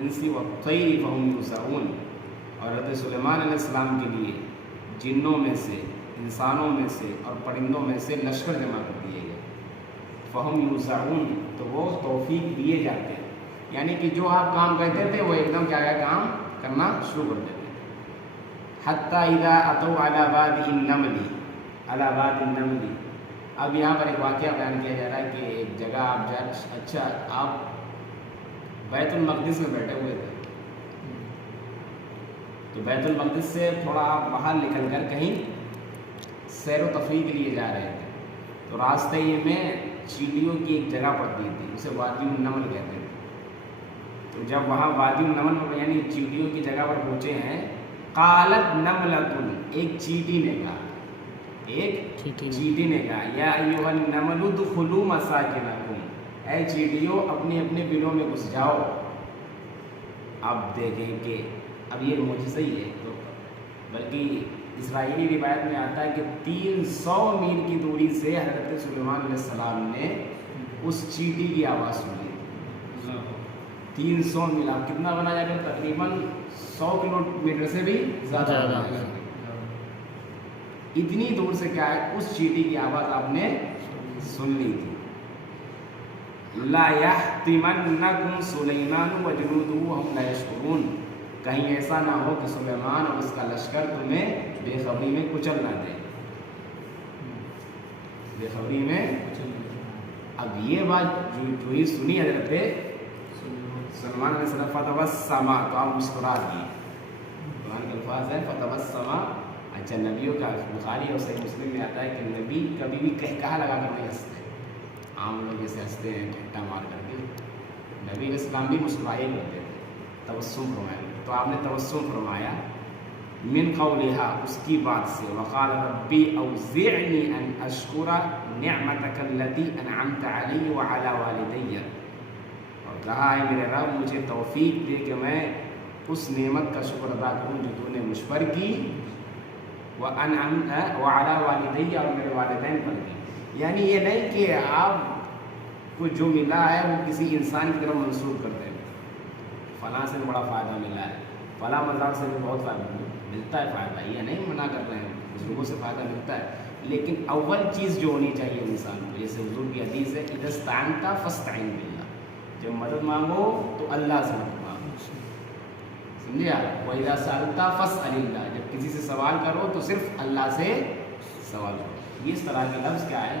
انسی والطیر فہم یوزعون، اور حضرت سلیمان علیہ السلام کے لیے جنوں میں سے، انسانوں میں سے اور پرندوں میں سے لشکر جمع کر دیے گئے. فہم یوزعون، تو وہ توفیق دیے جاتے ہیں، یعنی کہ جو آپ کام کرتے تھے وہ ایک دم کیا ہے کام کرنا شروع کر دیتے ہیں. حتیٰ اذا اتوا علی وادی النمل، علی وادی النمل. اب یہاں پر ایک واقعہ بیان کیا جا رہا ہے کہ ایک جگہ آپ اچھا آپ بیت المقدس میں بیٹھے ہوئے تھے، تو بیت المقدس سے تھوڑا آپ باہر نکل کر کہیں سیر و تفریح کے لیے جا رہے تھے، تو راستے ہی میں چیٹیوں کی ایک جگہ پڑتی تھی، اسے وادی النمل کہتے ہیں. تو جب وہاں وادی النمل میں یعنی چیٹیوں کی جگہ پر پہنچے ہیں، قالت نملۃ، ایک چیٹی نے کہا، ایک چیٹی نے کہا، یا ایھا النمل ادخلوا مساکنکم، اے چیٹیوں اپنے اپنے بلوں میں گھس جاؤ. اب دیکھیں کہ اب یہ معجزہ ہی ہے، تو بلکہ اسرائیلی روایت میں آتا ہے کہ 300 میل کی دوری سے حضرت سلیمان علیہ السلام نے اس چیٹی کی آواز سنی. 300 میل، آپ کتنا بنا جائے گا؟ تقریباً 100 کلو میٹر سے بھی زیادہ بنا جائے گا. اتنی دور سے کیا ہے اس چیٹی کی آواز آپ نے سن لی تھی. لا یحطمنکم سلیمان وجنودہ وہم لا یشعرون، کہیں ایسا نہ ہو کہ سلیمان اور اس کا لشکر تمہیں بے خبری میں کچل نہ دے، بے خبری میں. اب یہ بات جو ہی سنی حضرت سلیمان علیہ السلام، فتبسم، تو آپ مسکرا دیے. قرآن کے الفاظ ہے فتبسم. اچھا نبیوں کا بخاری اور صحیح مسلم میں آتا ہے کہ نبی کبھی بھی کہا لگا کر نہیں ہنستے، عام لوگ جیسے ہنستے ہیں ٹھٹا مار کر کے، نبی علیہ السلام بھی مسکرائے کرتے تھے، تبسم فرمایا. تو آپ نے تبسم فرمایا من قولہا، اس کی بات سے. وقال ربی اوزعنی ان اشکر نعمتک التی انعمت علی وعلی والدی، اور کہا ہے میرے رب مجھے توفیق دے کہ میں اس نعمت کا شکر ادا کروں جو تو نے مجھ پر کی، وعلی والدی، اور میرے والدین پر کی. یعنی یہ نہیں کہ آپ کو جو ملا ہے وہ کسی انسان کی طرف منسوخ کر دیں، فلاں سے بڑا فائدہ ملا ہے، فلاں مذہب سے بھی بہت فائدہ ملتا ہے. فائدہ یہ نہیں منع کر رہے ہیں، بزرگوں سے فائدہ ملتا ہے، لیکن اول چیز جو ہونی چاہیے انسان کو، جیسے حضور کی حدیث ہے اذا استعنت فاستعن باللہ، جب مدد مانگو تو اللہ سے مدد مانگو، سمجھے آپ. وَإِذَا سَأَلْتَ فَاسْأَلِ اللَّهَ، جب کسی سے سوال کرو تو صرف اللہ سے سوال کرو. یہ اس طرح کے لفظ کیا ہے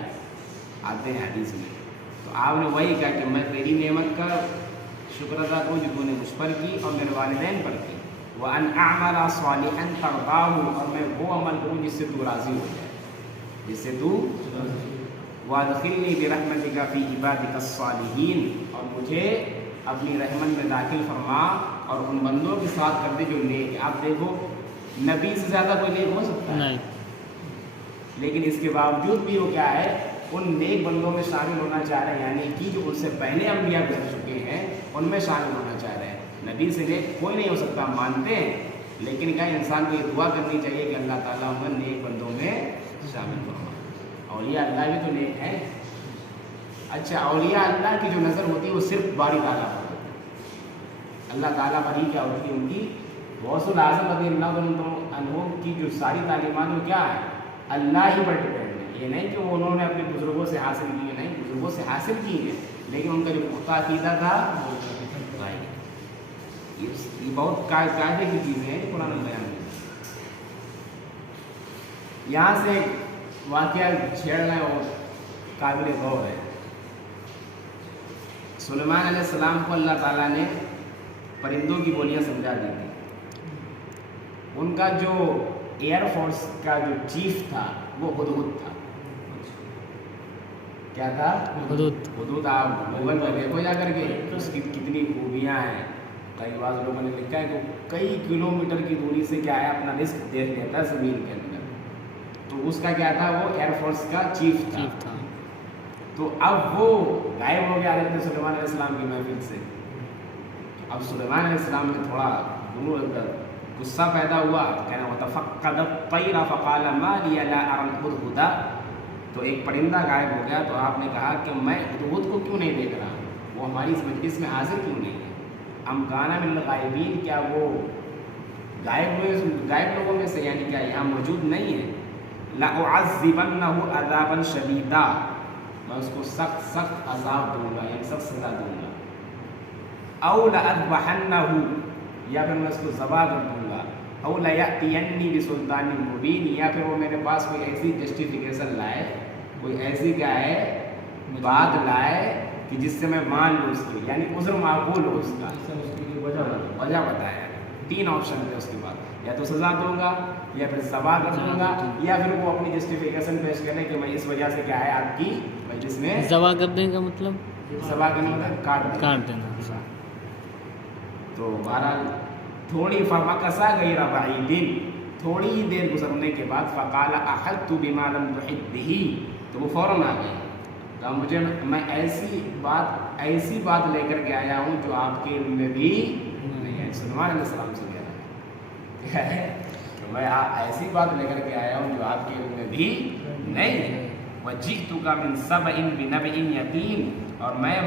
آتے ہیں حدیث میں. تو آپ نے وہی کہا کہ میں تیری نعمت کا شکر ادا کروں جو تو نے مجھ پر کی اور میرے والدین پر کی. وَأَنْ أَعْمَلَ صَالِحًا تَرْضَاهُ، اور میں وہ عمل کروں جس سے تو راضی ہو جائے، جس سے تو. وَأَدْخِلْنِي بِرَحْمَتِكَ فِي عِبَادِكَ الصَّالِحِينَ، اور مجھے اپنی رحمت میں داخل فرما اور ان بندوں کے ساتھ کر دے جو نیک. آپ دیکھو نبی سے زیادہ کوئی نیک ہو سکتا ہے؟ لیکن اس کے باوجود بھی وہ کیا ہے ان نیک بندوں میں شامل ہونا چاہ رہے ہیں، یعنی کہ جو ان سے پہلے انبیاء گزر چکے ہیں ان میں شامل ہونا چاہ رہے ہیں. نبی سے نیک کوئی نہیں ہو سکتا، مانتے ہیں، لیکن کیا انسان کو یہ دعا کرنی چاہیے کہ اللہ تعالیٰ ہمیں نیک بندوں میں شامل فرما. اولیاء اللہ بھی تو نیک ہیں. اچھا اولیاء اللہ کی جو نظر ہوتی ہے وہ صرف باری تعالیٰ پر ہوتی ہے، اللہ تعالیٰ پر ہی کیا ہوتی ہے ان کی. غوث الاعظم رضی اللہ عنہ کی جو ساری تعلیمات وہ کیا ہے اللہ ہی پر ڈپینڈ ہے. یہ نہیں کہ وہ انہوں نے اپنے بزرگوں سے حاصل کی ہے، نہیں، بزرگوں سے حاصل کی ہے، لیکن ان کا جو پختہ عقیدہ تھا وہ یہ بہت قاعدے کی چیزیں ہیں قرآن بیان میں. یہاں سے واقعہ چھیڑنا ہے اور قابل غور ہے. سلیمان علیہ السلام کو اللہ تعالیٰ نے پرندوں کی بولیاں سمجھا دی تھی. ان کا جو ایئر فورس کا جو چیف تھا وہ ہدہد تھا. کیا تھا؟ ہدہد. آپ گوگل میں دیکھو جا کر کے اس کی کتنی خوبیاں ہیں. کئی بعض لوگوں نے لکھا ہے کہ کئی کلومیٹر کی دوری سے کیا ہے اپنا رزق دیکھ لیتا ہے زمین کے اندر. تو اس کا کیا تھا وہ ایئر فورس کا چیف تھا. تو اب وہ غائب ہو گیا حضرت سلیمان علیہ السلام کی محفل سے. اب سلیمان علیہ السلام نے تھوڑا غصہ پیدا ہوا، کہنا وَتَفَقَّدَ الطَّيْرَ فَقَالَ مَا لِيَ لَا أَرَى الْهُدْهُدَ. تو ایک پرندہ غائب ہو گیا، تو آپ نے کہا کہ میں ہدہد کو کیوں نہیں دیکھ رہا، وہ ہماری اس مجلس میں حاضر کیوں نہیں ہے. ام کان من الغائبین، کیا وہ غائب لوگوں میں سے یعنی کیا یہاں موجود نہیں ہے. لأعذبنہ عذابا شدیدا، میں اس کو سخت سخت عذاب دوں گا یعنی سخت سزا دوں گا. او لأذبحنہ، یا پھر میں اس کو ذبح کر دوں گا. او لیأتینی بسلطان مبین، یا پھر وہ میرے پاس کوئی ایسی جسٹیفیکیشن لائے، کوئی ایسی کیا ہے بات لائے کہ جس سے میں مان لوں اس کی، یعنی عذر معقول ہو اس کا، وجہ بتایا. 3 آپشن تھے اس کے بعد، یا تو سزا دوں گا، یا پھر ذبح کر دوں گا، یا پھر وہ اپنی جسٹیفیکیشن پیش کریں کہ میں اس وجہ سے کیا ہے آپ کی مجلس میں. ذبح کر دیں کا مطلب ذبح کرنے مطلب کاٹ دینا. تو بہرحال تھوڑی فمکث غیر بعید، تھوڑی ہی دیر گزرنے کے بعد فقال احطت بما لم تحط به، تو وہ فوراً آ گئی. کہا مجھے میں ایسی بات لے کر کے آیا ہوں جو آپ کے علم میں بھی نہیں ہے. سلیمان علیہ السلام سے کیا ہے کہ میں ایسی بات لے کر کے آیا ہوں جو آپ کے علم میں بھی نہیں ہے. وجئتک من سبأ بنبأ یقین، اور میں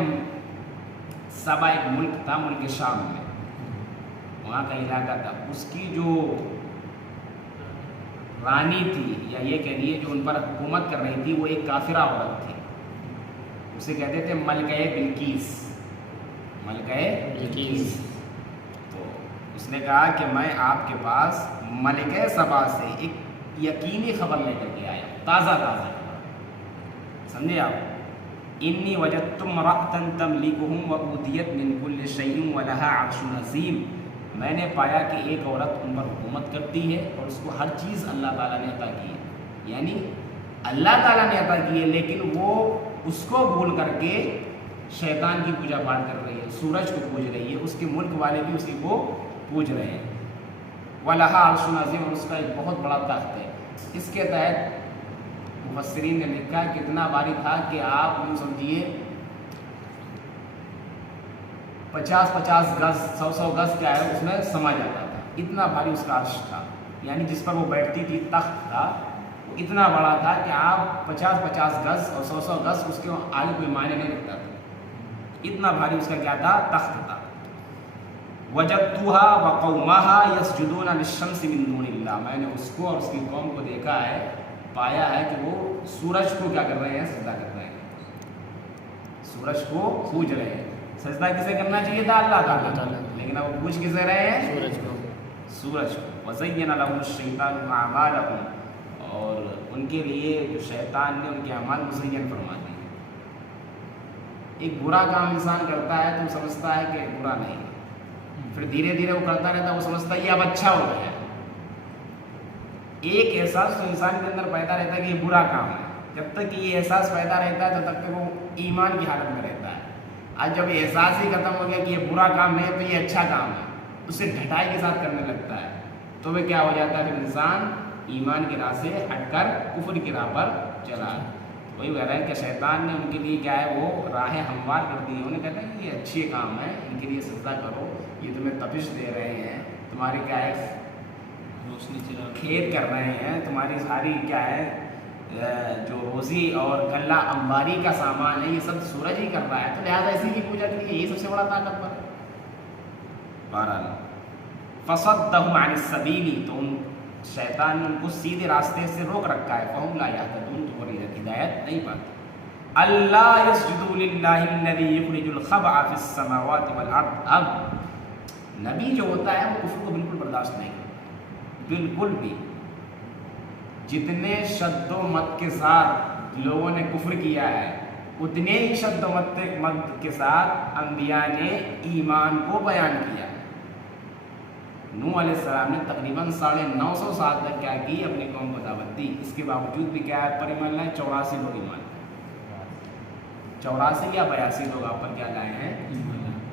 سبا ایک ملک تھا، ملک شام میں، وہاں کا علاقہ تھا. اس کی جو رانی تھی، یا یہ کہہ لیے جو ان پر حکومت کر رہی تھی، وہ ایک کافرہ عورت تھی. اسے کہتے تھے ملکہ بلقیس. ملکہ بلقیس. تو اس نے کہا کہ میں آپ کے پاس ملکہ سبا سے ایک یقینی خبر لے کر کے آیا، تازہ خبر. سمجھے آپ؟ انی وجدت امرأۃ تملکہم وأوتیت من کل شیء ولہا عرش عظیم، میں نے پایا کہ ایک عورت ان پر حکومت کرتی ہے اور اس کو ہر چیز اللہ تعالیٰ نے عطا کی ہے. یعنی اللہ تعالیٰ نے عطا کی ہے، لیکن وہ اس کو بھول کر کے شیطان کی پوجا پاٹ کر رہی ہے، سورج کو پوج رہی ہے. اس کے ملک والے بھی اسی کو پوج رہے ہیں. وَلَهَا عَرْشٌ عَظِيمٌ، اور اس کا ایک بہت بڑا تخت ہے. اس کے تحت مفسرین نے لکھا کتنا باری تھا کہ آپ یوں سمجھیے 50 گز 100 گز کیا ہے اس میں سما جاتا تھا. اتنا بھاری اس کا عرش تھا، یعنی جس پر وہ بیٹھتی تھی تخت تھا، وہ اتنا بڑا تھا کہ آپ 50 گز اور 100 گز اس کے آگے کوئی معنی نہیں رکھتا تھا. اتنا بھاری اس کا کیا تھا تخت تھا. وجدتها وقومها يسجدون للشمس من دون اللہ، میں نے اس کو اور اس کی قوم کو دیکھا ہے، پایا ہے کہ وہ سورج کو کیا کر رہے ہیں سجدہ کر رہے ہیں، سورج کو پوج رہے ہیں. سجدہ کسے کرنا چاہیے تھا؟ اللہ تعالیٰ، لیکن اب وہ پوج کسے رہے ہیں؟ سورج کو. وزین لهم الشیطان اعمالهم، اور ان کے لیے جو شیطان نے ان کے اعمال مزین فرما دیے. ایک برا کام انسان کرتا ہے تو سمجھتا ہے کہ برا نہیں، پھر دھیرے دھیرے وہ کرتا رہتا ہے، وہ سمجھتا ہے یہ اب اچھا ہو گیا. ایک احساس تو انسان کے اندر پیدا رہتا ہے کہ یہ برا کام ہے. جب تک کہ یہ احساس پیدا رہتا ہے تب تک کہ وہ ایمان کی حالت میں رہتا ہے. آج جب یہ احساس ہی ختم ہو گیا کہ یہ برا کام نہیں ہے تو یہ اچھا کام ہے، اسے ڈھٹائی کے ساتھ کرنے لگتا ہے، تو وہ کیا ہو جاتا ہے؟ پھر انسان ایمان کی راہ سے ہٹ کر کفر کی راہ پر چلا. وہی کہہ رہا ہے کہ شیطان نے ان کے لیے کیا ہے وہ راہیں ہموار کر دی ہیں. انہیں کہتا ہے کہ یہ اچھے کام ہے، ان کے لیے سجدہ کرو، یہ تمہیں تپش دے رہے ہیں، تمہاری کیا ہے روشنی کھیت کر رہے ہیں، تمہاری ساری کیا ہے جو روزی اور غلہ انباری کا سامان ہے یہ سب سورج ہی کر رہا ہے، تو لہٰذا اسی کی پوجا کریے، یہی سب سے بڑا طاقتور ہے. بہرحال فصدهم عن السبیل، تو ان شیطان نے ان کو سیدھے راستے سے روک رکھا ہے. فهم لا يهتدون، تو وہ ہدایت نہیں پاتے. اللہ يسجدوا للہ الذی یخرج الخبء فی السماوات والارض، اب نبی جو ہوتا ہے وہ کفر کو بالکل برداشت نہیں کرتا، بالکل بھی. جتنے شد و مت کے ساتھ لوگوں نے کفر کیا ہے، اتنے ہی شد و مت کے ساتھ انبیاء نے ایمان کو بیان کیا. نوح علیہ السلام نے تقریباً 950 سال تک کیا کی، اپنی قوم کو دعوت دی. اس کے باوجود بھی کیا ہے پر ایمان لائے 84 لوگ ایمان لائے، 84 یا 82 لوگ آپ پر کیا لائے ہیں.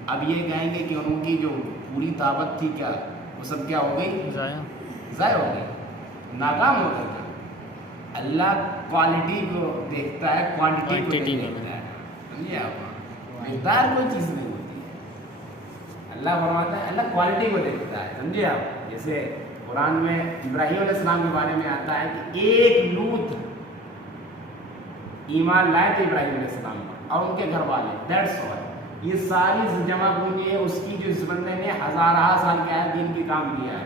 اب یہ کہیں گے کہ انہوں کی جو پوری دعوت تھی کیا وہ سب کیا ہو گئی؟ ضائع ہو گئی، ناکام ہو گئی. اللہ کوالٹی کو دیکھتا ہے، کوانٹٹی کو دیکھتا ہے. سمجھے آپ؟ مقدار کوئی چیز نہیں ہوتی ہے. اللہ فرماتا ہے اللہ کوالٹی کو دیکھتا ہے. سمجھے آپ؟ جیسے قرآن میں ابراہیم علیہ السلام کے بارے میں آتا ہے کہ ایک لوط ایمان لائے تھے ابراہیم علیہ السلام پر اور ان کے گھر والے، دیٹس آل. یہ ساری جمع پونجی ہے اس کی جو اس بندے نے ہزارہ سال کیا ہے دین کی کام کیا ہے.